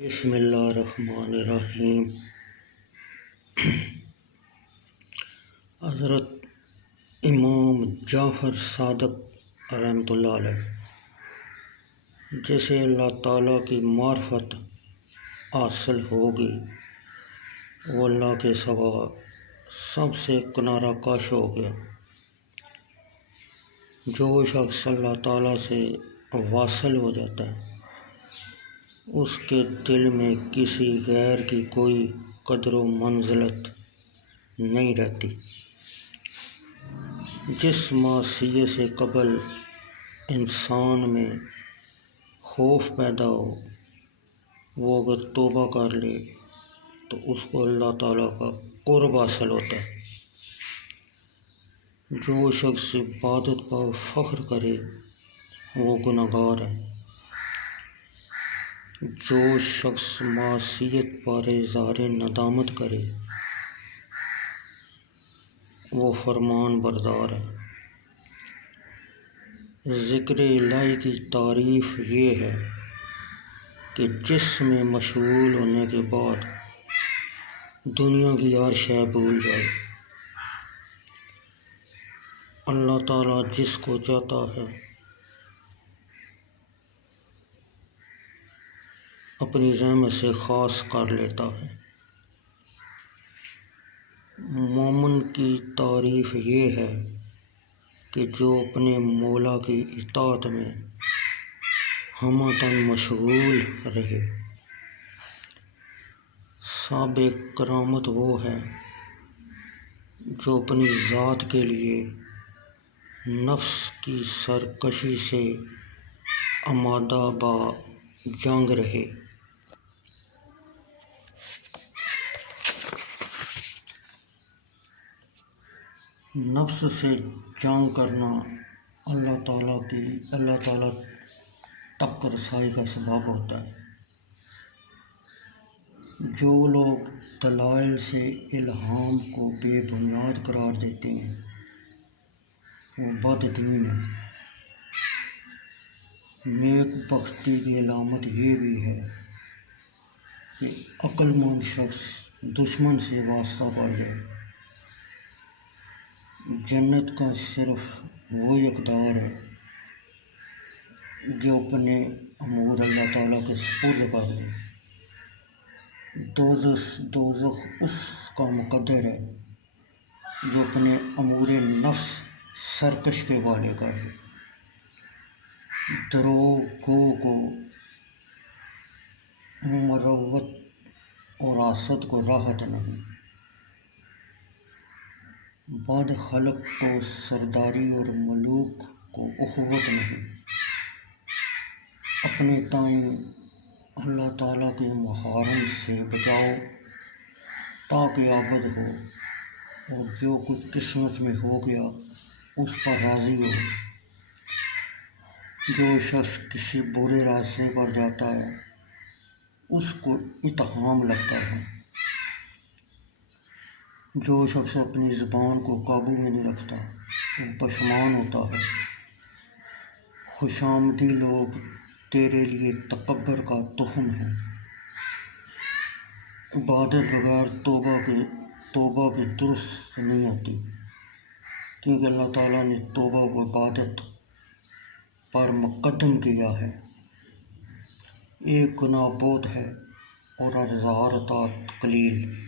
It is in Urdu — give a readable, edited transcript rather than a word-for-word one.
بسم اللہ الرحمن الرحیم۔ حضرت امام جعفر صادق رحمۃ اللہ علیہ، جسے اللہ تعالیٰ کی معرفت حاصل ہوگی وہ اللہ کے سوا سب سے کنارہ کش ہو گیا۔ جو شخص اللہ تعالیٰ سے واصل ہو جاتا ہے اس کے دل میں کسی غیر کی کوئی قدر و منزلت نہیں رہتی۔ جس معصیت سے قبل انسان میں خوف پیدا ہو وہ اگر توبہ کر لے تو اس کو اللہ تعالیٰ کا قرب حاصل ہوتا ہے۔ جو شخص عبادت پر فخر کرے وہ گنہگار ہے۔ جو شخص معصیت پر اظہار ندامت کرے وہ فرمان بردار ہے۔ ذکر الہی کی تعریف یہ ہے کہ جس میں مشغول ہونے کے بعد دنیا کی ہر شے بھول جائے۔ اللہ تعالیٰ جس کو چاہتا ہے اپنی رحمت سے خاص کر لیتا ہے۔ مومن کی تعریف یہ ہے کہ جو اپنے مولا کی اطاعت میں ہمہ مشغول رہے۔ صاحب کرامت وہ ہے جو اپنی ذات کے لیے نفس کی سرکشی سے آمادہ با جنگ رہے۔ نفس سے جنگ کرنا اللہ تعالیٰ تک رسائی کا سبب ہوتا ہے۔ جو لوگ دلائل سے الہام کو بے بنیاد قرار دیتے ہیں وہ بد دین ہیں۔ نیک بختی کی علامت یہ بھی ہے کہ عقل مند شخص دشمن سے واسطہ پڑ جائے۔ جنت کا صرف وہ اقدار ہے جو اپنے امور اللہ تعالیٰ کے سپرد کر لے۔ دوزخ اس کا مقدر ہے جو اپنے امور نفس سرکش کے والے کر لے۔ دروغ گو کو مروت اور حسد کو راحت نہیں۔ بد خلق کو سرداری اور ملوک کو اخوت نہیں۔ اپنے تئیں اللہ تعالیٰ کے محارم سے بچاؤ تاکہ عابد ہو اور جو کچھ قسمت میں ہو گیا اس پر راضی ہو۔ جو شخص کسی برے راستے پر جاتا ہے اس کو اتہام لگتا ہے۔ جو شخص اپنی زبان کو قابو میں نہیں رکھتا وہ پشیمان ہوتا ہے۔ خوشامدی لوگ تیرے لیے تکبر کا تخم ہیں۔ عبادت بغیر توبہ کے درست نہیں ہوتی، کیونکہ اللہ تعالیٰ نے توبہ کو عبادت پر مقدم کیا ہے۔ ایک گناہ بہت ہے اور ہزار اطاعت قلیل۔